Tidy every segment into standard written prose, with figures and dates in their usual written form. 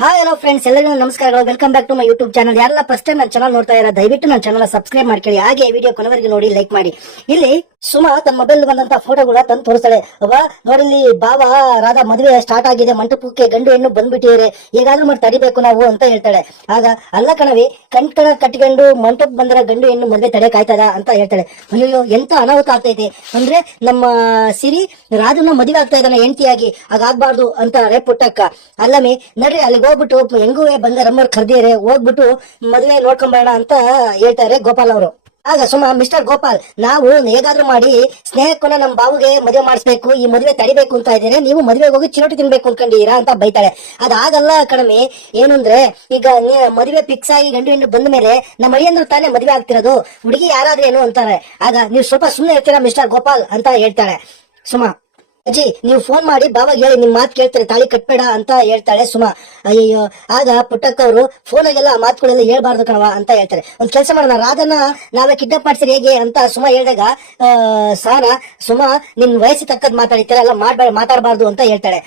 Hi hello friends, ಎಲ್ಲರಿಗೂ ನಮಸ್ಕಾರಗಳು. Welcome back to my YouTube channel. ಯಾರೆಲ್ಲ ಫಸ್ಟ್ ಟೈಮ್ ನನ್ನ ಚಾನಲ್ ನೋಡ್ತಾ ಇದ್ದಾರೆ ದಯವಿಟ್ಟು ನನ್ನ ಚಾನಲ್ ಸಬ್ಸ್ಕ್ರೈಬ್ ಮಾಡ್ಕೊಳ್ಳಿ. ಹಾಗೆ ವಿಡಿಯೋ ಕೊನೆವರೆಗೂ ನೋಡಿ, ಲೈಕ್ ಮಾಡಿ. ಇಲ್ಲಿ ಸುಮಾ ತನ್ನ ಮೊಬೈಲ್ ಬಂದಂತ ಫೋಟೋಗಳ ತಂದು ತೋರಿಸ್ತಾಳೆ. ನೋಡಿಲ್ಲಿ ಬಾವ ರಾಧಾ ಮದುವೆ ಸ್ಟಾರ್ಟ್ ಆಗಿದೆ, ಮಂಟಪಕ್ಕೆ ಗಂಡು ಹೆಣ್ಣು ಬಂದ್ಬಿಟ್ಟಿದ್ದಾರೆ, ಹೇಗಾದ್ರೂ ಮಾಡಿ ತಡಿಬೇಕು ನಾವು ಅಂತ ಹೇಳ್ತಾಳೆ. ಆಗ ಅಲ್ಲ ಕಣವಿ, ಕಣ್ಕಣ ಕಟ್ಕೊಂಡು ಮಂಟಪ ಬಂದ್ರೆ ಗಂಡು ಹೆಣ್ಣು ಮದುವೆ ತಡೆ ಕಾಯ್ತದ ಅಂತ ಹೇಳ್ತಾಳೆ. ಅಯ್ಯೋ ಎಂತ ಅನಾಹುತ ಆಗ್ತೈತಿ ಅಂದ್ರೆ, ನಮ್ಮ ಸಿರಿ ರಾಧನ ಮದುವೆ ಆಗ್ತಾ ಇದ್ದಾನೆ ಹೆಂಡತಿಯಾಗಿ, ಹಾಗಾಗ್ಬಾರ್ದು ಅಂತಾರೆ ಪುಟ್ಟಕ್ಕ. ಅಲ್ಲಮಿ ನಡ್ರಿ ಅಲ್ಲಿಗೆ ಹೋಗ್ಬಿಟ್ಟು ಹೆಂಗೂ ಬಂದ ರಮ್ಮರ್ ಕರ್ದಿere ಹೋಗ್ಬಿಟ್ಟು ಮದುವೆ ನೋಡ್ಕೊಂಬೇಡ ಅಂತ ಹೇಳ್ತಾರೆ ಗೋಪಾಲ್ ಅವರು. ಆಗ ಸುಮಾ, ಮಿಸ್ಟರ್ ಗೋಪಾಲ್, ನಾವು ಹೇಗಾದ್ರೂ ಮಾಡಿ ಸ್ನೇಹಕ್ಕನ್ನ ನಮ್ ಬಾವುಗೆ ಮದುವೆ ಮಾಡಿಸ್ಬೇಕು, ಈ ಮದುವೆ ತಡಿಬೇಕು ಅಂತ ಇದ್ದೇನೆ, ನೀವು ಮದುವೆಗೆ ಹೋಗಿ ಚಿರೋಟಿ ತಿನ್ಬೇಕು ಅನ್ಕೊಂಡಿರಾ ಅಂತ ಬೈತಾಳೆ. ಅದಾಗಲ್ಲ ಕಣಮಿ, ಏನು ಅಂದ್ರೆ ಈಗ ಮದುವೆ ಫಿಕ್ಸ್ ಆಗಿ ಗಂಡು ಹೆಣ್ಣು ಬಂದ ಮೇಲೆ ನಮ್ಮ ಅಳಿಯಂದ್ರು ತಾನೇ ಮದುವೆ ಆಗ್ತಿರೋದು, ಹುಡುಗಿ ಯಾರಾದ್ರೂ ಏನು ಅಂತಾರೆ. ಆಗ ನೀವು ಸ್ವಲ್ಪ ಸುಮ್ಮನೆ ಇರ್ತೀರಾ ಮಿಸ್ಟರ್ ಗೋಪಾಲ್ ಅಂತ ಹೇಳ್ತಾಳೆ ಸುಮಾ. ಅಜ್ಜಿ, ನೀವು ಫೋನ್ ಮಾಡಿ ಬಾವಾಗ ಹೇಳಿ, ನಿಮ್ ಮಾತು ಕೇಳ್ತಾರೆ, ತಾಳಿ ಕಟ್ಬೇಡ ಅಂತ ಹೇಳ್ತಾಳೆ ಸುಮಾ. ಅಯ್ಯೋ, ಆಗ ಪುಟ್ಟಕ್ಕ ಅವರು ಫೋನಾಗೆಲ್ಲ ಆ ಮಾತುಗಳೆಲ್ಲ ಹೇಳ್ಬಾರ್ದು ಕಣವ ಅಂತ ಹೇಳ್ತಾರೆ. ಒಂದ್ ಕೆಲಸ ಮಾಡೋಣ, ರಾಧನ ನಾವೇ ಕಿಡ್ನಾಪ್ ಮಾಡ್ಸಿರಿ ಹೇಗೆ ಅಂತ ಸುಮಾ ಹೇಳಿದಾಗ ಸಾರಾ, ಸುಮಾ ನಿನ್ ವಯಸ್ಸಿಗೆ ತಕ್ಕದ್ ಮಾತಾಡಿತೀರ, ಎಲ್ಲ ಮಾತಾಡಬಾರ್ದು ಅಂತ ಹೇಳ್ತಾಳೆ.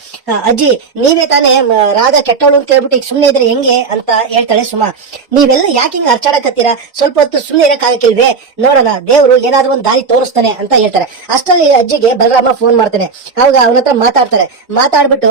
ಅಜ್ಜಿ, ನೀವೇ ತಾನೇ ರಾಧಾ ಕೆಟ್ಟವಳು ಅಂತ ಹೇಳ್ಬಿಟ್ಟು ಈಗ ಸುಮ್ನೆ ಇದ್ರೆ ಹೆಂಗೆ ಅಂತ ಹೇಳ್ತಾಳೆ ಸುಮಾ. ನೀವೆಲ್ಲ ಯಾಕೆ ಹಿಂಗ ಅರ್ಚಾಡಕತ್ತೀರಾ, ಸ್ವಲ್ಪ ಹೊತ್ತು ಸುಮ್ನೆ ಇರಕ್ಕಾಗಕ್ಕಿಲ್ವೇ, ನೋಡೋಣ ದೇವ್ರು ಏನಾದ್ರೂ ಒಂದ್ ದಾರಿ ತೋರಿಸ್ತಾನೆ ಅಂತ ಹೇಳ್ತಾರೆ. ಅಷ್ಟರಲ್ಲಿ ಅಜ್ಜಿಗೆ ಬಲರಾಮ ಫೋನ್ ಮಾಡ್ತಾನೆ. ಅವಾಗ ಅವನ ಹತ್ರ ಮಾತಾಡ್ಬಿಟ್ಟು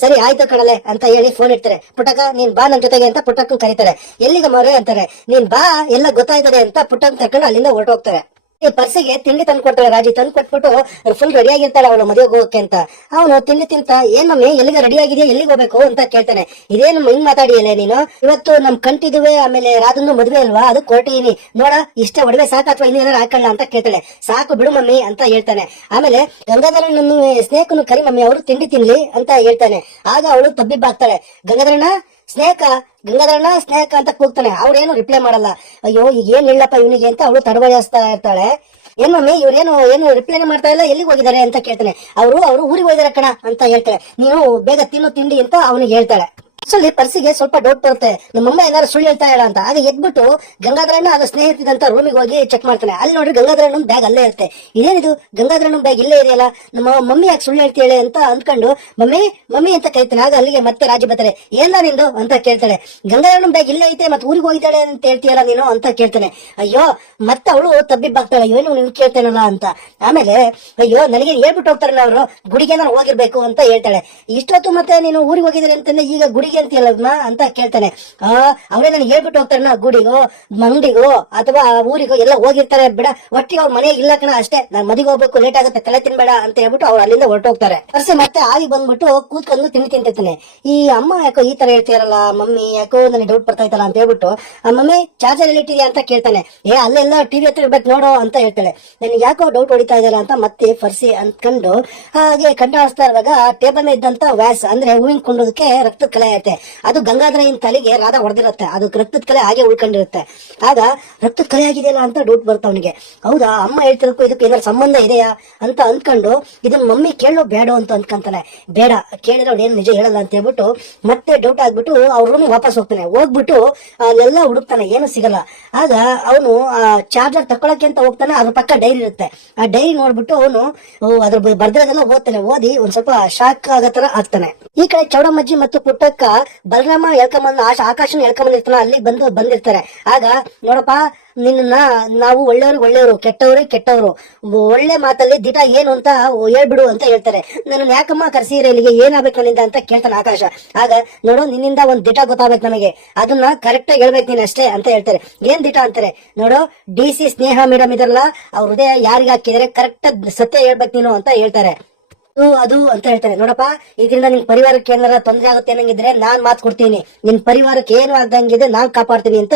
ಸರಿ ಆಯ್ತು ಕಣಲೆ ಅಂತ ಹೇಳಿ ಫೋನ್ ಇಡ್ತಾರೆ. ಪುಟ್ಟಕ್ಕ ನೀನ್ ಬಾ ನನ್ ಜೊತೆಗೆ ಅಂತ ಪುಟ್ಟಕ್ಕ ಕರೀತಾರೆ. ಎಲ್ಲಿಗೆ ಮರೆ ಅಂತಾರೆ. ನೀನ್ ಬಾ, ಎಲ್ಲ ಗೊತ್ತಾಯ್ತದೆ ಅಂತ ಪುಟ್ಟಕ್ಕ ಕರ್ಕೊಂಡು ಅಲ್ಲಿಂದ ಹೊರಟೋಗ್ತಾರೆ. ಈ ಪರ್ಸಿಗೆ ತಿಂಡಿ ತಂದು ಕೊಡ್ತಾಳೆ ರಾಜಿ. ತಂದು ಕೊಟ್ಬಿಟ್ಟು ಫುಲ್ ರೆಡಿ ಆಗಿರ್ತಾಳೆ ಅವಳು ಮದುವೆಗೆ ಹೋಗಕ್ಕೆ ಅಂತ. ಅವನು ತಿಂಡಿ ತಿಂತ, ಏನ್ ಮಮ್ಮಿ ಎಲ್ಲಿಗೆ ರೆಡಿ ಆಗಿದೆಯಾ, ಎಲ್ಲಿಗೆ ಹೋಗ್ಬೇಕು ಅಂತ ಕೇಳ್ತಾನೆ. ಇದೇನು ಹಿಂಗ್ ಮಾತಾಡಿಯಲ್ಲ ನೀನು, ಇವತ್ತು ನಮ್ ಕಂಟಿದುವೆ, ಆಮೇಲೆ ರಾಧನ್ನು ಮದುವೆ ಅಲ್ವಾ, ಅದು ಕೊಟ್ಟಿದೀನಿ ನೋಡ, ಇಷ್ಟೇ ಒಡವೆ ಸಾಕ ಅಥವಾ ಇನ್ನೇನಾರು ಹಾಕಲ್ಲ ಅಂತ ಕೇಳ್ತಾಳೆ. ಸಾಕು ಬಿಡು ಮಮ್ಮಿ ಅಂತ ಹೇಳ್ತಾನೆ. ಆಮೇಲೆ ಗಂಗಾಧರನ ಸ್ನೇಹಕ್ಕನು ಕರಿ ಮಮ್ಮಿ, ಅವರು ತಿಂಡಿ ತಿನ್ಲಿ ಅಂತ ಹೇಳ್ತಾನೆ. ಆಗ ಅವಳು ತಬ್ಬಿಬ್ಬಾಗ್ತಾಳೆ. ಗಂಗಾಧರಣ್ಣ ಸ್ನೇಹಕ ಅಂತ ಕೂಗ್ತಾನೆ. ಅವ್ರೇನು ರಿಪ್ಲೈ ಮಾಡಲ್ಲ. ಅಯ್ಯೋ ಈಗ ಏನ್ ಹೇಳಪ್ಪ ಇವನಿಗೆ ಅಂತ ಅವಳು ತಡಬಡಿಸ್ತಾ ಇರ್ತಾಳೆ. ಏನ್ ಮಮ್ಮಿ ಏನು ರಿಪ್ಲೈನೇ ಮಾಡ್ತಾ ಇಲ್ಲ, ಎಲ್ಲಿಗೆ ಹೋಗಿದ್ದಾರೆ ಅಂತ ಕೇಳ್ತಾನೆ. ಅವರು ಊರಿಗೆ ಹೋಗಿದಾರೆ ಕಣ ಅಂತ ಹೇಳ್ತಾಳೆ. ನೀನು ಬೇಗ ತಿನ್ನು ತಿಂಡಿ ಅಂತ ಅವನಿಗೆ ಹೇಳ್ತಾಳೆ. ಅಸಲಿ ಪರ್ಸಿಗೆ ಸ್ವಲ್ಪ ಡೌಟ್ ಬರುತ್ತೆ, ನಮ್ಮಮ್ಮ ಏನಾದ್ರು ಸುಳ್ಳು ಹೇಳ್ತಾ ಇಲ್ಲ ಅಂತ. ಆಗ ಎದ್ಬಿಟ್ಟು ಗಂಗಾಧರಣ್ಣ ಅದು ಸ್ನೇಹಿತದಂತ ರೂಮಿಗೆ ಹೋಗಿ ಚೆಕ್ ಮಾಡ್ತಾನೆ. ಅಲ್ಲಿ ನೋಡ್ರಿ ಗಂಗಾಧರಣ್ಣ ಬ್ಯಾಗ್ ಅಲ್ಲೇ ಇರುತ್ತೆ. ಇದೇನಿದು ಗಂಗಾಧರಣ್ಣ ಬ್ಯಾಗ್ ಇಲ್ಲೇ ಇದೆಯಲ್ಲ, ನಮ್ಮ ಮಮ್ಮಿ ಯಾಕೆ ಸುಳ್ಳು ಹೇಳ್ತಾಳೆ ಅಂತ ಅಂದ್ಕೊಂಡು ಮಮ್ಮಿ ಅಂತ ಕರಿತಾನೆ. ಆಗ ಅಲ್ಲಿಗೆ ಮತ್ತೆ ರಾಜಿ ಬರ್ತಾರೆ. ಏನ ನಿಂದು ಅಂತ ಕೇಳ್ತಾಳೆ. ಗಂಗಾಧರಣ್ಣ ಬ್ಯಾಗ್ ಇಲ್ಲೇ ಐತೆ, ಮತ್ತೆ ಊರಿಗೆ ಹೋಗಿದ್ದಾಳೆ ಅಂತ ಹೇಳ್ತೀಯಲ್ಲ ನೀನು ಅಂತ ಕೇಳ್ತಾನೆ. ಅಯ್ಯೋ, ಮತ್ತೆ ಅವಳು ತಬ್ಬಿಬ್ಬಾಗ್ತಾಳೆ, ಏನು ನೀನು ಕೇಳ್ತೇನಲ್ಲ ಅಂತ. ಆಮೇಲೆ ಅಯ್ಯೋ ನನಗೆ ಹೇಳ್ಬಿಟ್ಟು ಹೋಗ್ತಾರೆ ಅವರು, ಗುಡಿಗೆ ನಾನು ಹೋಗಿರ್ಬೇಕು ಅಂತ ಹೇಳ್ತಾಳೆ. ಇಷ್ಟೊತ್ತು ಮತ್ತೆ ನೀನು ಊರಿಗೆ ಹೋಗಿದ್ದಾರೆ ಅಂತಂದ್ರೆ ಈಗ ಗುಡಿಗೆ ಅಂತೀಯಲ್ಲ ಅಂತ ಕೇಳ್ತಾನೆ. ಅವರೇ ನನಗೆ ಹೇಳ್ಬಿಟ್ಟು ಹೋಗ್ತಾರ, ಗುಡಿಗೋ ಮಂಡಿಗೋ ಅಥವಾ ಊರಿಗೋ ಎಲ್ಲ ಹೋಗಿರ್ತಾರೆ ಬಿಡ, ಒಟ್ಟಿಗೆ ಅವ್ರ ಮನೆಗೆ ಇಲ್ಲ ಕಣ ಅಷ್ಟೇ, ನಾನ್ ಮದಿಗೆ ಹೋಗ್ಬೇಕು, ಲೇಟ್ ಆಗುತ್ತೆ, ತಲೆ ತಿನ್ಬೇಡ ಅಂತ ಹೇಳ್ಬಿಟ್ಟು ಅವ್ರು ಅಲ್ಲಿಂದ ಹೊರಟೋಗ್ತಾರೆ. ಪರ್ಸಿ ಮತ್ತೆ ಆಗಿ ಬಂದ್ಬಿಟ್ಟು ಕೂತ್ಕೊಂಡು ತಿಂಡಿ ತಿಂತಿರ್ತಾನೆ. ಈ ಅಮ್ಮ ಯಾಕೋ ಈ ತರ ಹೇಳ್ತೀರಲ್ಲ ಮಮ್ಮಿ, ಯಾಕೋ ನನಗೆ ಡೌಟ್ ಬರ್ತಾ ಇತ್ತಲ್ಲ ಅಂತ ಹೇಳ್ಬಿಟ್ಟು, ಮಮ್ಮಿ ಚಾರ್ಜರ್ ಎಲ್ಲಿ ಇಟ್ಟಿದ್ಯಾ ಅಂತ ಕೇಳ್ತಾನೆ. ಅಲ್ಲೆಲ್ಲ ಟಿವಿ ಹತ್ರ ಇರ್ಬೇಕು ನೋಡೋ ಅಂತ ಹೇಳ್ತಾಳೆ. ನನಗೆ ಯಾಕೋ ಡೌಟ್ ಹೊಡಿತಾ ಇದಾರ ಅಂತ ಮತ್ತೆ ಪರ್ಸಿ ಅಂದ್ಕೊಂಡು ಹಾಗೆ ಕಂಟಾಡಿಸ್ತಾ ಇರುವಾಗ ಟೇಬಲ್ ಮೇಲೆ ಇದ್ದಂತ ವ್ಯಾಸ್ ಅಂದ್ರೆ ಹೂವಿನ ಕೊಂಡೋದಕ್ಕೆ ರಕ್ತದ ಕಲೆ ಇರುತ್ತೆ. ಅದು ಗಂಗಾಧರನ ತಲೆಗೆ ರಾಧಾ ಹೊಡೆದಿರುತ್ತೆ, ಅದು ರಕ್ತದ ಕಲೆ ಹಾಗೆ ಉಳ್ಕೊಂಡಿರುತ್ತೆ. ಆಗ ರಕ್ತದ ಕಲೆ ಆಗಿದೆಯಲ್ಲ ಅಂತ ಡೌಟ್ ಬರುತ್ತೆ ಅವನಿಗೆ. ಹೌದಾ, ಅಮ್ಮ ಹೇಳ್ತಿರಕ್ಕೂ ಇದಕ್ಕೆ ಏನಾದ್ರು ಸಂಬಂಧ ಇದೆಯಾ ಅಂತ ಅಂದ್ಕೊಂಡು ಇದನ್ನ ಮಮ್ಮಿ ಕೇಳೋ ಬೇಡ ಅಂತ ಅಂದ್ಕೊಂತಾನೆ. ಬೇಡ ಕೇಳಿದ್ರೆ ಅವ್ನು ಏನು ನಿಜ ಹೇಳಲ್ಲ ಅಂತ ಹೇಳ್ಬಿಟ್ಟು ಮತ್ತೆ ಡೌಟ್ ಆಗ್ಬಿಟ್ಟು ಅವ್ರ ರೂಮಿಗೆ ವಾಪಸ್ ಹೋಗ್ಬಿಟ್ಟು ಅಲ್ಲೆಲ್ಲ ಹುಡುಕ್ತಾನೆ, ಏನು ಸಿಗಲ್ಲ. ಆಗ ಅವನು ಚಾರ್ಜರ್ ತಕೊಳಕ್ಕೆ ಅಂತ ಹೋಗ್ತಾನೆ. ಅದ್ರ ಪಕ್ಕ ಡೈರಿ ಇರುತ್ತೆ. ಆ ಡೈರಿ ನೋಡ್ಬಿಟ್ಟು ಅವನು ಅದ್ರ ಬರ್ದಿರೋದೆಲ್ಲ ಓದ್ತಾನೆ. ಓದಿ ಒಂದ್ ಸ್ವಲ್ಪ ಶಾಕ್ ಆಗೋ ತರ ಆಗ್ತಾನೆ. ಈ ಕಡೆ ಚೌಡಮ್ಮಜ್ಜಿ ಮತ್ತು ಪುಟ್ಟಕ್ಕ ಬಲರಾಮ ಎಳ್ಕೊಂಬಂದು ಆಕಾಶನ ಎಳ್ಕೊಂಬಂದಿರ್ತಾನ, ಅಲ್ಲಿಗೆ ಬಂದಿರ್ತಾರೆ. ಆಗ ನೋಡಪ್ಪ, ನಿನ್ನ ನಾವು ಒಳ್ಳೆಯವರು ಕೆಟ್ಟವರು, ಒಳ್ಳೆ ಮಾತಲ್ಲಿ ದಿಟ ಏನು ಅಂತ ಹೇಳ್ಬಿಡು ಅಂತ ಹೇಳ್ತಾರೆ. ನನ್ನ ಯಾಕಮ್ಮ ಕರ್ಸಿರ ಇಲ್ಲಿಗೆ, ಏನಾಗ್ಬೇಕು ನನ್ನಿಂದ ಅಂತ ಕೇಳ್ತಾನೆ ಆಕಾಶ. ಆಗ ನೋಡು, ನಿನ್ನಿಂದ ಒಂದ್ ದಿಟ ಗೊತ್ತಾಗ್ಬೇಕು ನಮಗೆ, ಅದನ್ನ ಕರೆಕ್ಟ್ ಆಗಿ ಹೇಳ್ಬೇಕು ನೀನ್ ಅಷ್ಟೇ ಅಂತ ಹೇಳ್ತಾರೆ. ಏನ್ ದಿಟ ಅಂತಾರೆ. ನೋಡು, DC ಸ್ನೇಹ ಮೇಡಮ್ ಇದಾರಲ್ಲ, ಅವ್ರ ಹೃದಯ ಯಾರಿಗ ಹಾಕಿದ್ರೆ ಕರೆಕ್ಟ್ ಸತ್ಯ ಹೇಳ್ಬೇಕು ನೀನು ಅಂತ ಹೇಳ್ತಾರೆ. ಅದು ಅಂತ ಹೇಳ್ತಾರೆ. ನೋಡಪ್ಪ, ಇದರಿಂದ ನಿನ್ ಪರಿವಾರಕ್ಕೆ ಏನಾರ ತೊಂದರೆ ಆಗುತ್ತೆ ಅನ್ನಂಗಿದ್ರೆ ನಾನ್ ಮಾತು ಕೊಡ್ತೀನಿ, ನಿನ್ ಪರಿವಾರಕ್ಕೆ ಏನು ಆಗ್ದಂಗಿದೆ ನಾನ್ ಕಾಪಾಡ್ತೀನಿ ಅಂತ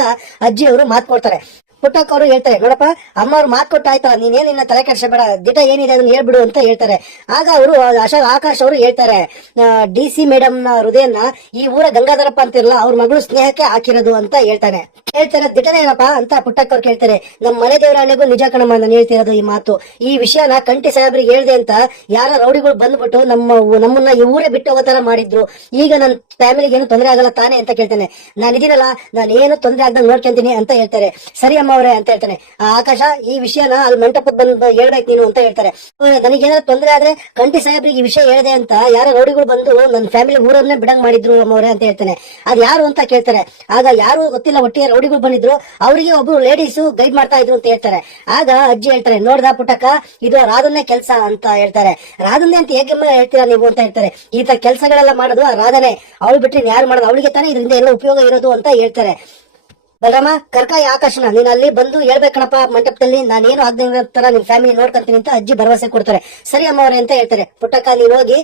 ಅಜ್ಜಿ ಅವರು ಮಾತು ಕೊಡ್ತಾರೆ. ಪುಟ್ಟಕ್ಕ ಅವರು ಹೇಳ್ತಾರೆ. ನೋಡಪ್ಪ, ಅಮ್ಮ ಅವ್ರು ಮಾತು ಕೊಟ್ಟ ಆಯ್ತಲ್ಲ, ನೀನೇನ್ ಇನ್ನ ತಲೆ ಕೆಡಿಸಬೇಡ, ದಿಟ ಏನಿದೆ ಅದನ್ನ ಹೇಳ್ಬಿಡು ಅಂತ ಹೇಳ್ತಾರೆ. ಆಗ ಅವರು ಆಕಾಶ್ ಅವರು ಹೇಳ್ತಾರೆ, DC ಮೇಡಮ್ ನ ಹೃದಯನ ಈ ಊರ ಗಂಗಾಧರಪ್ಪ ಅಂತಿರಲ್ಲ ಅವ್ರ ಮಗಳು ಸ್ನೇಹಕ್ಕೆ ಹಾಕಿರೋದು ಅಂತ ಹೇಳ್ತಾರೆ. ದಿಟನೇ ಏನಪ್ಪಾ ಅಂತ ಪುಟ್ಟಕ್ಕ ಅವ್ರು ಕೇಳ್ತಾರೆ. ನಮ್ಮ ಮನೆ ದೇವರಾಣೆಗೂ ನಿಜ ಕಣಮ್ಮ ನಾನು ಹೇಳ್ತಿರೋದು ಈ ಮಾತು. ಈ ವಿಷಯನ ಕಂಠಿ ಸಾಹೇಬ್ರಿಗೆ ಹೇಳ್ದೆ ಅಂತ ಯಾರ ರೌಡಿಗಳು ಬಂದ್ಬಿಟ್ಟು ನಮ್ಮನ್ನ ಈ ಊರೇ ಬಿಟ್ಟು ಹೋಗೋ ತರ ಮಾಡಿದ್ರು. ಈಗ ನನ್ನ ಫ್ಯಾಮಿಲಿಗೆ ಏನು ತೊಂದರೆ ಆಗಲ್ಲ ತಾನೇ ಅಂತ ಕೇಳ್ತಾನೆ. ನಾನು ಇದೀನಲ್ಲ, ನಾನು ಏನು ತೊಂದರೆ ಆಗ್ದಂಗ್ ನೋಡ್ಕೊಂತೀನಿ ಅಂತ ಹೇಳ್ತಾರೆ. ಸರಿ ಅಮ್ಮ ಅವರೇ ಅಂತ ಹೇಳ್ತಾನೆ. ಆಕಾಶ, ಈ ವಿಷಯನ ಅಲ್ಲಿ ಮಂಟಪದ ಬಂದು ಹೇಳ್ಬೇಕು ನೀನು ಅಂತ ಹೇಳ್ತಾರೆ. ನನಗೇನಾದ್ರು ತೊಂದರೆ ಆದ್ರೆ ಕಂಠಿ ಸಾಹೇಬ್ರಿಗೆ ಈ ವಿಷಯ ಹೇಳಿದೆ ಅಂತ ಯಾರೋ ರೌಡಿಗಳು ಬಂದು ನನ್ನ ಫ್ಯಾಮಿಲಿ ಊರನ್ನೇ ಬಿಡಂಗ್ ಮಾಡಿದ್ರು ಅಮ್ಮವ್ರೆ ಅಂತ ಹೇಳ್ತಾನೆ. ಅದ್ ಯಾರು ಅಂತ ಕೇಳ್ತಾರೆ. ಆಗ ಯಾರು ಗೊತ್ತಿಲ್ಲ, ಒಟ್ಟಿಗೆ ರೌಡಿಗಳು ಬಂದಿದ್ರು, ಅವರಿಗೆ ಒಬ್ರು ಲೇಡೀಸ್ ಗೈಡ್ ಮಾಡ್ತಾ ಇದ್ರು ಅಂತ ಹೇಳ್ತಾರೆ. ಆಗ ಅಜ್ಜಿ ಹೇಳ್ತಾರೆ, ನೋಡ್ದ ಪುಟ್ಟಕ್ಕ, ಇದು ರಾಧನ್ನೇ ಕೆಲಸ ಅಂತ ಹೇಳ್ತಾರೆ. ರಾಧನ್ನೇ ಅಂತ ಹೇಗೆ ಹೇಳ್ತೀರಾ ನೀವು ಅಂತ ಹೇಳ್ತಾರೆ. ಈ ತರ ಕೆಲಸಗಳೆಲ್ಲ ಮಾಡೋದು ಆ ರಾಧನೆ, ಅವಳು ಬಿಟ್ರೆ ಯಾರು ಮಾಡೋದು, ಅವಳಿಗೆ ತಾನೇ ಇದರಿಂದ ಎಲ್ಲ ಉಪಯೋಗ ಇರೋದು ಅಂತ ಹೇಳ್ತಾರೆ. ಬಲರಾಮ, ಕರ್ಕಾಯಿ ಆಕಾಶನ, ನೀನ್ ಅಲ್ಲಿ ಬಂದು ಹೇಳ್ಬೇಕಣಪ್ಪ ಮಂಟಪದಲ್ಲಿ, ನಾನೇನು ಆಗದೆ ತರ ನಿನ್ ಫ್ಯಾಮಿಲಿ ನೋಡ್ಕೊಂತೀನಿ ಅಂತ ಅಜ್ಜಿ ಭರವಸೆ ಕೊಡ್ತಾರೆ. ಸರಿ ಅಮ್ಮವ್ರೆ ಅಂತ ಹೇಳ್ತಾರೆ. ಪುಟ್ಟಕ್ಕ, ನೀನ್ ಹೋಗಿ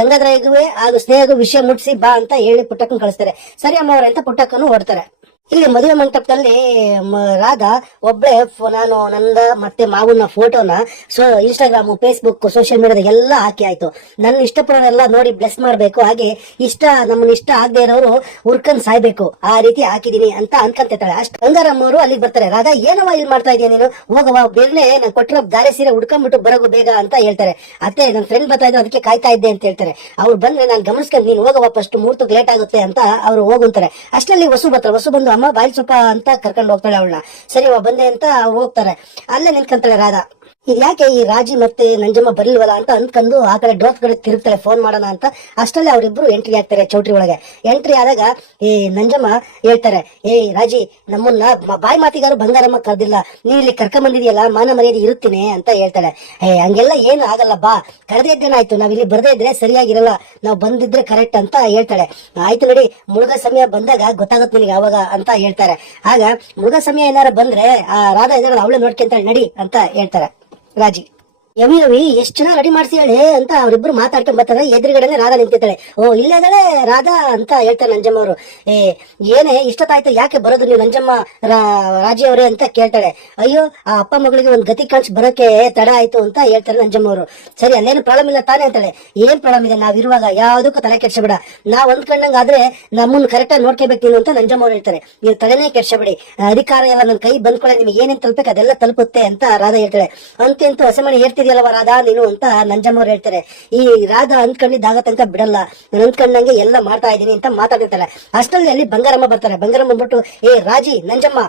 ಗಂಗಾಧರಗೂ ಹಾಗೂ ಸ್ನೇಹಗೂ ವಿಷಯ ಮುಟ್ಸಿ ಬಾ ಅಂತ ಹೇಳಿ ಪುಟ್ಟಕ್ಕನ್ ಕಳಿಸ್ತಾರೆ. ಸರಿ ಅಮ್ಮವ್ರೆ ಅಂತ ಪುಟ್ಟಕ್ಕನು ಹೊಡ್ತಾರೆ. ಇಲ್ಲಿ ಮದುವೆ ಮಂಟಪದಲ್ಲಿ ರಾಧಾ ಒಬ್ಳೆ ನಾನು ನಂದ ಮತ್ತೆ ಮಾವನ ಫೋಟೋನ ಇನ್ಸ್ಟಾಗ್ರಾಮ್, ಫೇಸ್ಬುಕ್, ಸೋಷಿಯಲ್ ಮೀಡಿಯಾದಾಗ ಎಲ್ಲ ಹಾಕಿ ಆಯ್ತು. ನನ್ನ ಇಷ್ಟಪಡೋರೆಲ್ಲ ನೋಡಿ ಬ್ಲೆಸ್ ಮಾಡ್ಬೇಕು, ಹಾಗೆ ನಮ್ಮನ್ನ ಇಷ್ಟ ಆಗದೆ ಇರೋರು ಹುರ್ಕಂದ್ ಸಾಯ್ಬೇಕು, ಆ ರೀತಿ ಹಾಕಿದೀನಿ ಅಂತ ಅನ್ಕೊಂತಿರ್ತಾಳೆ. ಅಷ್ಟು ಗಂಗಾರಮ್ಮ ಅವರು ಅಲ್ಲಿಗೆ ಬರ್ತಾರೆ. ರಾಧಾ, ಏನವ ಇಲ್ಲಿ ಮಾಡ್ತಾ ಇದೀಯ ನೀನು, ಹೋಗವ ಬೇಗನೆ ನಾನು ಕೊಟ್ಟಿರೋ ದಾರೆ ಸೀರೆ ಉಡ್ಕೊಂಡ್ಬಿಟ್ಟು ಬರೋಗು ಬೇಗ ಅಂತ ಹೇಳ್ತಾರೆ. ಅತ್ತೆ, ನನ್ನ ಫ್ರೆಂಡ್ ಬರ್ತಾ ಇದ್ರು, ಅದಕ್ಕೆ ಕಾಯ್ತಾ ಇದ್ದೆ ಅಂತ ಹೇಳ್ತಾರೆ. ಅವ್ರು ಬಂದ್ರೆ ನಾನು ಗಮನಿಸ್ಕೊಂಡು ನೀನು ಹೋಗವ, ಫಸ್ಟ್ ಮುಹೂರ್ತಕ್ಕೆ ಲೇಟ್ ಆಗುತ್ತೆ ಅಂತ ಅವ್ರು ಹೋಗುಂತಾರೆ. ಅಷ್ಟರಲ್ಲಿ ವಸು ಬರ್ತಾರೆ. ವಸು ಬಂದು ಅಮ್ಮ ಬಾಯಿ ಸ್ವಲ್ಪ ಅಂತ ಕರ್ಕೊಂಡು ಹೋಗ್ತಾಳೆ ಅವಳನ್ನ. ಸರಿ ಬಂದೆ ಅಂತ ಹೋಗ್ತಾರೆ. ಅಲ್ಲೇ ನಿಂತ್ಕೊಂತಾಳೆ ರಾಧಾ. ಇದ್ಯಾಕೆ ಈ ರಾಜಿ ಮತ್ತೆ ನಂಜಮ್ಮ ಬರ್ಲಿಲ್ವಲ್ಲ ಅಂತ ಅನ್ಕೊಂಡು ಆ ಕಡೆ ಡೋರ್ ಕಡೆ ತಿರುಗ್ತಾಳೆ ಫೋನ್ ಮಾಡೋಣ ಅಂತ. ಅಷ್ಟರಲ್ಲಿ ಅವರಿಬ್ರು ಎಂಟ್ರಿ ಆಗ್ತಾರೆ ಚೌಟ್ರಿ ಒಳಗೆ. ಎಂಟ್ರಿ ಆದಾಗ ಈ ನಂಜಮ್ಮ ಹೇಳ್ತಾರೆ, ರಾಜಿ, ನಮ್ಮನ್ನ ಬಾಯಿ ಮಾತಿಗಾರು ಬಂಗಾರಮ್ಮ ಕರ್ದಿಲ್ಲ, ನೀ ಇಲ್ಲಿ ಕರ್ಕೊಂಡ್ ಬಂದಿದ್ಯಲ್ಲ, ಮಾನ ಮರ್ಯಾದೆ ಇರುತ್ತೀನಿ ಅಂತ ಹೇಳ್ತಾಳೆ. ಹಂಗೆಲ್ಲ ಏನು ಆಗಲ್ಲ, ಬಾ, ಕರೆದೇ ಇದ್ದೇನಾಯ್ತು, ನಾವ್ ಇಲ್ಲಿ ಬರ್ದೇ ಇದ್ರೆ ಸರಿಯಾಗಿರಲ್ಲ, ನಾವ್ ಬಂದಿದ್ರೆ ಕರೆಕ್ಟ್ ಅಂತ ಹೇಳ್ತಾಳೆ. ಆಯ್ತು ನಡಿ, ಮುಳುಗ ಸಮಯ ಬಂದಾಗ ಗೊತ್ತಾಗತ್ತೆ ನಿನಗೆ ಅವಾಗ ಅಂತ ಹೇಳ್ತಾರೆ. ಆಗ ಮುಳುಗ ಸಮಯ ಏನಾರ ಬಂದ್ರೆ ಆ ರಾಧಾ ಇದಾರಲ್ಲ ಅವಳೇ ನೋಡ್ಕೊಂತಾಳೆ, ನಡಿ ಅಂತ ಹೇಳ್ತಾರೆ ರಾಜಿ. ಯವಿ ಎಷ್ಟ್ ಚೆನ್ನಾಗಿ ರೆಡಿ ಮಾಡ್ಸಿ ಹೇಳಿ ಅಂತ ಅವ್ರಿಬ್ರು ಮಾತಾಡ್ಕೊಂಡ್ ಬರ್ತಾರೆ. ಎದುರುಗಡೆನೆ ರಾಧಾ ನಿಂತಿರ್ತಾಳೆ. ಇಲ್ಲೇ ಇದ್ದಾಳೆ ರಾಧಾ ಅಂತ ಹೇಳ್ತಾರೆ ನಂಜಮ್ಮ ಅವರು. ಏನೇ ಇಷ್ಟೊತ್ತಾಯ್ತು, ಯಾಕೆ ಬರೋದು ನೀವು ನಂಜಮ್ಮ ರಾಜಿ ಅವರೇ ಅಂತ ಕೇಳ್ತಾಳೆ. ಅಯ್ಯೋ, ಆ ಅಪ್ಪ ಮಗಳಿಗೆ ಒಂದ್ ಗತಿ ಕಾಣಿಸಿ ಬರೋಕೆ ತಡ ಆಯ್ತು ಅಂತ ಹೇಳ್ತಾರೆ ನಂಜಮ್ಮ ಅವರು. ಸರಿ, ಅಲ್ಲೇನು ಪ್ರಾಬ್ಲಮ್ ಇಲ್ಲ ತಾನೇ ಅಂತಾಳೆ. ಏನ್ ಪ್ರಾಬ್ಲಮ್ ಇದೆ, ನಾವ್ ಇರುವಾಗ ಯಾವ್ದಕ್ಕೂ ತಲೆ ಕೆಡ್ಸಬೇಡ, ನಾವ್ ಅಂದ್ಕೊಂಡಂಗ ಆದ್ರೆ ನಮ್ಮನ್ನ ಕರೆಕ್ಟ್ ಆಗಿ ನೋಡ್ಕೋಬೇಕು ನೀನು ಅಂತ ನಂಜಮ್ಮ ಅವ್ರು ಹೇಳ್ತಾರೆ. ನೀವು ತಲೆನೇ ಕೆಡ್ಸಬೇಡಿ, ಅಧಿಕಾರ ಎಲ್ಲ ನನ್ನ ಕೈ ಬಂದ್ಕೊಳ್ಳೆ, ನಿಮ್ಗೆ ಏನೇನ್ ತಲುಪಬೇಕು ಅದೆಲ್ಲ ತಲುಪುತ್ತೆ ಅಂತ ರಾಧಾ ಹೇಳ್ತಾಳೆ. ಅಂತೂ ಹಸೆಮಣಿ ಹೇಳ್ತಿದ್ಯಲ್ಲವ ರಾಧಾ ನೀನು ಅಂತ ನಂಜಮ್ಮ ಅವ್ರು ಹೇಳ್ತಾರೆ. ಈ ರಾಧಾ ಅಂದ್ಕೊಂಡಿದ್ದಾಗ ತನಕ ಬಿಡಲ್ಲ, ನಾನು ಅಂದ್ಕೊಂಡಂಗೆ ಎಲ್ಲ ಮಾಡ್ತಾ ಇದ್ದೀನಿ ಅಂತ ಮಾತಾಡಿರ್ತಾಳೆ. ಅಷ್ಟರಲ್ಲಿ ಅಲ್ಲಿ ಬಂಗಾರಮ್ಮ ಬರ್ತಾರೆ. ಬಂಗಾರಮ್ಮ ಬಂದ್ಬಿಟ್ಟು, ರಾಜಿ, ನಂಜಮ್ಮ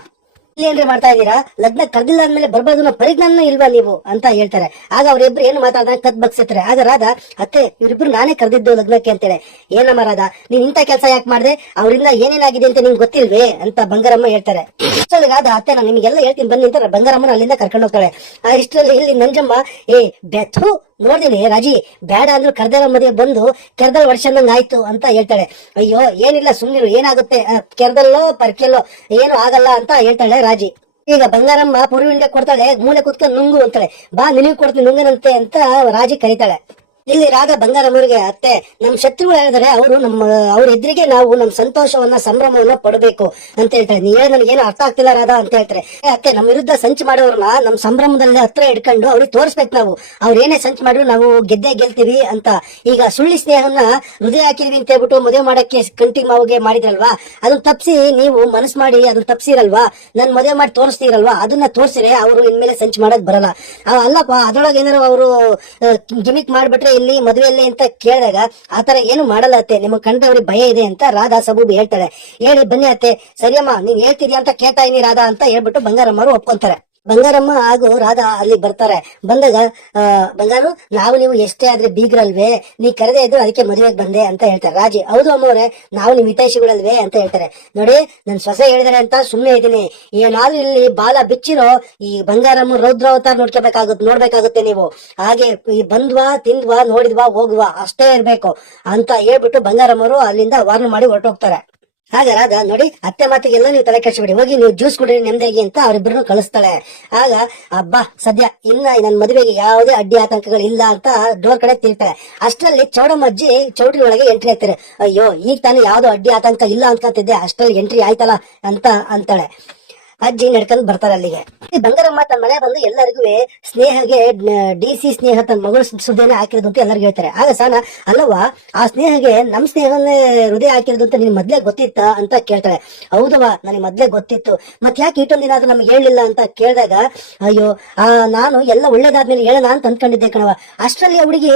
ಏನ್ರಿ ಮಾಡ್ತಾ ಇದ್ದೀರಾ, ಲಗ್ನ ಕರ್ದಿಲ್ಲ ಅಂದ್ಮೇಲೆ ಬರ್ಬೋದು ಪರಿಜ್ಞಾನ ಇಲ್ವಾ ನೀವು ಅಂತ ಹೇಳ್ತಾರೆ. ಆಗ ಅವ್ರಿಬ್ರು ಏನು ಮಾತಾಡ್ದಾಗ ಕತ್ ಬಗ್ಸಿರ್ತಾರೆ. ಆಗ ರಾಧಾ, ಅತ್ತೆ, ಇವ್ರಿಬ್ರು ನಾನೇ ಕರೆದಿದ್ದು ಲಗ್ನಕ್ಕೆ ಅಂತೇಳಿ. ಏನಮ್ಮ ರಾಧಾ, ನೀನ್ ಇಂತ ಕೆಲಸ ಯಾಕೆ ಮಾಡ್ದೆ, ಅವರಿಂದ ಏನೇನಾಗಿದೆ ಅಂತ ನಿಂಗೆ ಗೊತ್ತಿಲ್ವೇ ಅಂತ ಬಂಗಾರಮ್ಮ ಹೇಳ್ತಾರೆ. ಇಷ್ಟರಲ್ಲಿ ರಾಧಾ, ಅತ್ತೆ, ನಾನು ನಿಮಗೆಲ್ಲ ಹೇಳ್ತೀನಿ ಬನ್ನಿ ಅಂತ ಬಂಗಾರಮ್ಮನ ಅಲ್ಲಿಂದ ಕರ್ಕೊಂಡು ಹೋಗ್ತಾಳೆ. ಇಷ್ಟರಲ್ಲಿ ಇಲ್ಲಿ ನಂಜಮ್ಮ, ಬೆತ್ತು ನೋಡ್ತೀನಿ ರಾಜಿ, ಬೇಡ ಅಂದ್ರೂ ಕರ್ದರ ಮದುವೆ ಬಂದು ಕೆರ್ದಲ್ ವರ್ಷಂದಂಗ ಆಯ್ತು ಅಂತ ಹೇಳ್ತಾಳೆ. ಅಯ್ಯೋ ಏನಿಲ್ಲ, ಸುಮ್ನಿರು, ಏನಾಗುತ್ತೆ, ಕೆರ್ದಲ್ಲೋ ಪರ್ಕೆಲ್ಲೋ ಏನು ಆಗಲ್ಲ ಅಂತ ಹೇಳ್ತಾಳೆ ರಾಜಿ. ಈಗ ಬಂಗಾರಮ್ಮ ಪುರುವಿಂಡೆ ಕೊಡ್ತಾಳೆ, ಮೂಲೆ ಕುತ್ಕೊಂಡು ನುಂಗು ಅಂತಾಳೆ. ಬಾ, ನಿನಗೂ ಕೊಡ್ತೀನಿ ನುಂಗನಂತೆ ಅಂತ ರಾಜಿ ಕರೀತಾಳೆ. ಇಲ್ಲಿ ರಾಧಾ ಬಂಗಾರಮ್ಮರಿಗೆ, ಅತ್ತೆ, ನಮ್ ಶತ್ರುಗಳು ಹೇಳಿದ್ರೆ ಅವ್ರ ಎದುರಿಗೆ ನಾವು ನಮ್ ಸಂತೋಷವನ್ನ ಸಂಭ್ರಮವನ್ನ ಪಡಬೇಕು ಅಂತ ಹೇಳ್ತಾರೆ. ನೀವೇ ನನಗೇನು ಅರ್ಥ ಆಗ್ತಿಲ್ಲ ರಾಧಾ ಅಂತ ಹೇಳ್ತಾರೆ. ಅತ್ತೆ, ನಮ್ ವಿರುದ್ಧ ಸಂಚು ಮಾಡೋರ್ನ ನಮ್ ಸಂಭ್ರಮದಲ್ಲಿ ಹತ್ರ ಇಟ್ಕೊಂಡು ಅವ್ರಿಗೆ ತೋರಿಸ್ಬೇಕು, ನಾವು ಅವ್ರೇನೇ ಸಂಚು ಮಾಡಿದ್ರು ನಾವು ಗೆಲ್ತೀವಿ ಅಂತ. ಈಗ ಸುಳ್ಳಿ ಸ್ನೇಹವನ್ನ ಹೃದಯ ಹಾಕಿದ್ವಿ ಅಂತ ಹೇಳ್ಬಿಟ್ಟು ಮದುವೆ ಮಾಡಕ್ಕೆ ಕಂಟಿ ಮಾವಿಗೆ ಮಾಡಿದ್ರಲ್ವಾ, ಅದನ್ನ ತಪ್ಸಿ ನೀವು ಮನಸ್ಸು ಮಾಡಿ ಅದನ್ನ ತಪ್ಸಿರಲ್ವಾ, ನನ್ ಮದುವೆ ಮಾಡಿ ತೋರಿಸ್ತೀರಲ್ವಾ, ಅದನ್ನ ತೋರಿಸಿದ್ರೆ ಅವರು ಇನ್ಮೇಲೆ ಸಂಚು ಮಾಡಕ್ ಬರಲ್ಲ. ಅಲ್ಲಪ್ಪ, ಅದ್ರೊಳಗೆ ಏನಾರು ಅವರು ಗಿಮಿಕ್ ಮಾಡ್ಬಿಟ್ರೆ ಇಲ್ಲಿ ಮದುವೆಯಲ್ಲಿ ಅಂತ ಕೇಳಿದಾಗ ಆತರ ಏನು ಮಾಡಲ್ಲ ಅತ್ತೆ, ನಿಮಗ್ ಕಂಡ್ರೆ ಅವ್ರಿಗೆ ಭಯ ಇದೆ ಅಂತ ರಾಧಾ ಸಬೂಬಿ ಹೇಳ್ತಾಳೆ. ಹೇಳಿ ಬನ್ನಿ ಅತ್ತೆ, ಸರಿಯಮ್ಮ ನೀನ್ ಹೇಳ್ತಿದ್ಯಾ ಅಂತ ಕೇಳ್ತಾ ಇದೀನಿ ರಾಧಾ ಅಂತ ಹೇಳ್ಬಿಟ್ಟು ಬಂಗಾರಮ್ಮ ಅವರು ಒಪ್ಕೊಂತಾರೆ. ಬಂಗಾರಮ್ಮ ಹಾಗೂ ರಾಧಾ ಅಲ್ಲಿ ಬರ್ತಾರೆ. ಬಂದಾಗ ಬಂಗಾರು, ನಾವು ನೀವು ಎಷ್ಟೇ ಆದ್ರೆ ಬೀಗ್ರಲ್ವೇ, ನೀ ಕರೆದೇ ಇದ್ರು ಅದಕ್ಕೆ ಮದುವೆಗೆ ಬಂದೆ ಅಂತ ಹೇಳ್ತಾರೆ. ರಾಜಿ, ಹೌದು ಅಮ್ಮವ್ರೆ, ನಾವು ನಿಮ್ ಹಿತೈಷಿಗಳಲ್ವೇ ಅಂತ ಹೇಳ್ತಾರೆ. ನೋಡಿ, ನನ್ ಸೊಸೆ ಹೇಳಿದಾರೆ ಅಂತ ಸುಮ್ನೆ ಇದೀನಿ, ಏನಾದ್ರೂ ಇಲ್ಲಿ ಬಾಲ ಬಿಚ್ಚಿರೋ ಈ ಬಂಗಾರಮ್ಮ ರೌದ್ರಾವತಾರ ನೋಡ್ಬೇಕಾಗುತ್ತೆ ನೀವು. ಹಾಗೆ ಈ ಬಂದ್ವಾ ತಿಂದ್ವಾ ನೋಡಿದ್ವಾ ಹೋಗ್ವಾ ಅಷ್ಟೇ ಇರ್ಬೇಕು ಅಂತ ಹೇಳ್ಬಿಟ್ಟು ಬಂಗಾರಮ್ಮರು ಅಲ್ಲಿಂದ ವಾರ್ನ್ ಮಾಡಿ ಹೊರಟೋಗ್ತಾರೆ. ಆಗ ರಾಧಾ, ನೋಡಿ, ಅತ್ತೆ ಮಾತಿಗೆಲ್ಲ ನೀವು ತಲೆ ಕೆಡಿಸ್ಬೇಡಿ, ಹೋಗಿ ನೀವು ಜ್ಯೂಸ್ ಕುಡಿರಿ ನೆಮ್ಮದಿಯಾಗಿ ಅಂತ ಅವರಿಬ್ಬರನ್ನು ಕಳಿಸ್ತಾಳೆ. ಆಗ ಹಬ್ಬ ಸದ್ಯ ಇನ್ನ ನನ್ನ ಮದುವೆಗೆ ಯಾವುದೇ ಅಡ್ಡಿ ಆತಂಕಗಳು ಇಲ್ಲ ಅಂತ ಡೋರ್ ಕಡೆ ತಿರ್ತಾಳೆ. ಅಷ್ಟರಲ್ಲಿ ಚೌಡಮ್ಮ ಅಜ್ಜಿ ಚೌಟ್ರಿ ಒಳಗೆ ಎಂಟ್ರಿ ಆಗ್ತಾರೆ. ಅಯ್ಯೋ, ಈಗ ತಾನೇ ಯಾವ್ದೋ ಅಡ್ಡಿ ಆತಂಕ ಇಲ್ಲ ಅನ್ಕೊಂತಿದ್ದೆ, ಅಷ್ಟರಲ್ಲಿ ಎಂಟ್ರಿ ಆಯ್ತಲ್ಲ ಅಂತ ಅಂತಾಳೆ. ಅಜ್ಜಿ ನಡ್ಕೊಂಡು ಬರ್ತಾರೆ ಅಲ್ಲಿಗೆ. ಬಂಗಾರಮ್ಮ ತನ್ನ ಮನೆ ಬಂದು ಎಲ್ಲರಿಗೂ ಸ್ನೇಹಗೆ DC ಸ್ನೇಹ ತನ್ನ ಮಗಳು ಸುದ್ದಿನೇ ಹಾಕಿರೋದು ಅಂತ ಎಲ್ಲರಿಗೂ ಹೇಳ್ತಾರೆ. ಆಗ ಸಾನ, ಅಲ್ಲವಾ, ಆ ಸ್ನೇಹಗೆ ನಮ್ ಸ್ನೇಹನೇ ಹೃದಯ ಹಾಕಿರೋದು ಅಂತ ನಿನ್ ಮೊದ್ಲೇ ಗೊತ್ತಿತ್ತ ಅಂತ ಕೇಳ್ತಾಳೆ. ಹೌದವ, ನನಗೆ ಮೊದ್ಲೇ ಗೊತ್ತಿತ್ತು, ಮತ್ ಯಾಕೆ ಇಷ್ಟೊಂದು ದಿನ ಆದ್ರೂ ನಮ್ಗೆ ಹೇಳಿಲ್ಲ ಅಂತ ಕೇಳಿದಾಗ, ಅಯ್ಯೋ ನಾನು ಎಲ್ಲ ಒಳ್ಳೇದಾದ್ಮೇಲೆ ಹೇಳೋಣ ಅಂತ ಅನ್ಕೊಂಡಿದ್ದೆ ಕಣವ, ಅಷ್ಟರಲ್ಲಿ ಹುಡುಗಿ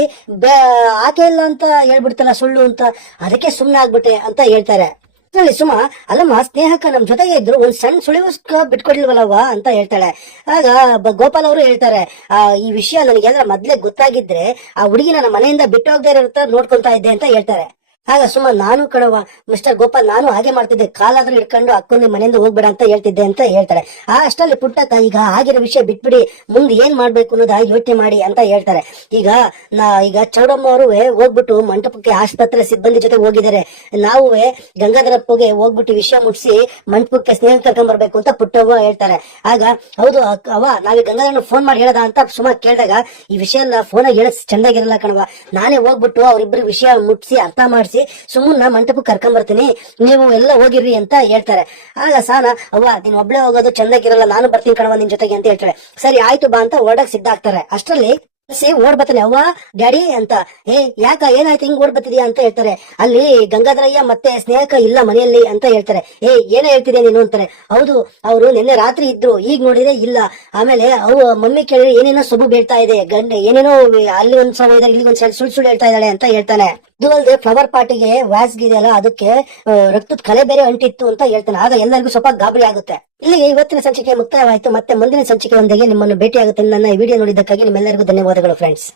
ಆಕೆ ಇಲ್ಲ ಅಂತ ಹೇಳ್ಬಿಡ್ತಲ್ಲ ಸುಳ್ಳು ಅಂತ, ಅದಕ್ಕೆ ಸುಮ್ನೆ ಆಗ್ಬಿಟ್ಟೆ ಅಂತ ಹೇಳ್ತಾರೆ. ಅಷ್ಟರಲ್ಲಿ ಸುಮಾ, ಅಲ್ಲಮ್ಮ ಸ್ನೇಹಕ್ಕ ನಮ್ ಜೊತೆಗೆ ಇದ್ರು ಒಂದ್ ಸಣ್ಣ ಸುಳಿವು ಬಿಟ್ಕೊಡ್ಲಿಲ್ವಲ್ಲವ್ವ ಅಂತ ಹೇಳ್ತಾಳೆ. ಆಗ ಗೋಪಾಲ್ ಅವರು ಹೇಳ್ತಾರೆ, ಈ ವಿಷಯ ನನಗೆ ಮೊದ್ಲೇ ಗೊತ್ತಾಗಿದ್ರೆ ಆ ಹುಡುಗಿನ ನಮ್ಮ ಮನೆಯಿಂದ ಬಿಟ್ಟು ಹೋಗದೆ ಇರೋ ನೋಡ್ಕೊಂತಾ ಇದ್ದೆ ಅಂತ ಹೇಳ್ತಾರೆ. ಆಗ ಸುಮ್ಮ, ನಾನು ಕಣವ ಮಿಸ್ಟರ್ ಗೋಪಾಲ್, ನಾನು ಹಾಗೆ ಮಾಡ್ತಿದ್ದೆ, ಕಾಲಾದ್ರೂ ಹಿಡ್ಕೊಂಡು ಅಕ್ಕನ ಮನೆಯಿಂದ ಹೋಗ್ಬೇಡ ಅಂತ ಹೇಳ್ತಿದ್ದೆ ಅಂತ ಹೇಳ್ತಾರೆ. ಅಷ್ಟರಲ್ಲಿ ಪುಟ್ಟಕ್ಕ, ಈಗ ಆಗಿರೋ ವಿಷಯ ಬಿಟ್ಬಿಡಿ, ಮುಂದೆ ಏನ್ ಮಾಡ್ಬೇಕು ಅನ್ನೋದ ಯೋಚನೆ ಮಾಡಿ ಅಂತ ಹೇಳ್ತಾರೆ. ಈಗ ಚೌಡಮ್ಮ ಅವರು ಹೋಗ್ಬಿಟ್ಟು ಮಂಟಪಕ್ಕೆ ಆಸ್ಪತ್ರೆ ಸಿಬ್ಬಂದಿ ಜೊತೆ ಹೋಗಿದ್ದಾರೆ. ನಾವು ಗಂಗಾಧರಪ್ಪಗೆ ಹೋಗ್ಬಿಟ್ಟು ವಿಷಯ ಮುಟ್ಸಿ ಮಂಟಪಕ್ಕೆ ಸ್ನೇಹ ಕರ್ಕೊಂಡ್ ಬರ್ಬೇಕು ಅಂತ ಪುಟ್ಟವ್ವ ಹೇಳ್ತಾರೆ. ಆಗ ಹೌದು ಅವ್ವ, ನಾವೇ ಗಂಗಾಧರನ ಫೋನ್ ಮಾಡಿ ಹೇಳದ ಅಂತ ಸುಮಾ ಕೇಳಿದಾಗ, ಈ ವಿಷಯ ಎಲ್ಲ ಫೋನಾಗ ಹೇಳಕ್ ಚಂದಾಗಿರಲ್ಲ ಕಣವ, ನಾನೇ ಹೋಗ್ಬಿಟ್ಟು ಅವ್ರಿಬ್ರು ವಿಷಯ ಮುಟ್ಸಿ ಅರ್ಥ ಮಾಡಿಸಿ ಸುಮ್ಮನ ಮಂಟಪಕ್ಕೆ ಕರ್ಕೊಂಡ್ ಬರ್ತೀನಿ, ನೀವು ಎಲ್ಲ ಹೋಗಿರ್ರಿ ಅಂತ ಹೇಳ್ತಾರೆ. ಆಗ ಸಾನ, ಅವ್ವ ನೀನ್ ಒಬ್ಳೆ ಹೋಗೋದು ಚಂದಾಗಿರಲ್ಲ, ನಾನು ಬರ್ತೀನಿ ಕಣವ ನಿನ್ ಜೊತೆಗೆ ಅಂತ ಹೇಳ್ತಾರೆ. ಸರಿ ಆಯ್ತು ಬಾ ಅಂತ ಹೊರಡಕ್ ಸಿದ್ಧ ಆಗ್ತಾರೆ. ಅಷ್ಟರಲ್ಲಿ ಓಡ್ ಬರ್ತಾನೆ. ಅವ್ವ ಡ್ಯಾಡಿ ಅಂತ. ಯಾಕ ಏನಾಯ್ತು ಹಿಂಗ್ ಓಡ್ ಬರ್ತಿದ್ಯಾ ಅಂತ ಹೇಳ್ತಾರೆ. ಅಲ್ಲಿ ಗಂಗಾಧರಯ್ಯ ಮತ್ತೆ ಸ್ನೇಹಕ ಇಲ್ಲ ಮನೆಯಲ್ಲಿ ಅಂತ ಹೇಳ್ತಾರೆ. ಏನೇ ಹೇಳ್ತಿದ್ಯಾ ನೀನು ಅಂತಾರೆ. ಹೌದು, ಅವರು ನಿನ್ನೆ ರಾತ್ರಿ ಇದ್ರು, ಈಗ ನೋಡಿದ್ರೆ ಇಲ್ಲ. ಆಮೇಲೆ ಅವು ಮಮ್ಮಿ ಕೇಳಿದ್ರೆ ಏನೇನೋ ಸುಬು ಬೀಳ್ತಾ ಇದೆ, ಗಂಡ ಏನೇನೋ ಅಲ್ಲಿ ಒಂದ್ ಸಲ ಇದೆ, ಇಲ್ಲಿ ಒಂದ್ ಸುಳ್ಳು ಹೇಳ್ತಾ ಇದ್ದಾಳೆ ಅಂತ ಹೇಳ್ತಾನೆ. ಇದು ಅಲ್ಲದೆ ಫ್ಲವರ್ ಪಾರ್ಟಿಗೆ ವ್ಯಾಸ್ಗಿದೆಯಲ್ಲ, ಅದಕ್ಕೆ ರಕ್ತದ ಕಲೆ ಬೇರೆ ಅಂಟಿತ್ತು ಅಂತ ಹೇಳ್ತಾನೆ. ಆಗ ಎಲ್ಲರಿಗೂ ಸ್ವಲ್ಪ ಗಾಬರಿ ಆಗುತ್ತೆ. ಇಲ್ಲಿಗೆ ಇವತ್ತಿನ ಸಂಚಿಕೆ ಮುಕ್ತಾಯವಾಯಿತು. ಮತ್ತೆ ಮುಂದಿನ ಸಂಚಿಕೆಯೊಂದಿಗೆ ನಿಮ್ಮನ್ನು ಭೇಟಿಯಾಗುತ್ತೆ. ನನ್ನ ವಿಡಿಯೋ ನೋಡಿದ್ದಕ್ಕಾಗಿ ನಿಮ್ಮೆಲ್ಲರಿಗೂ ಧನ್ಯವಾದಗಳು ಫ್ರೆಂಡ್ಸ್.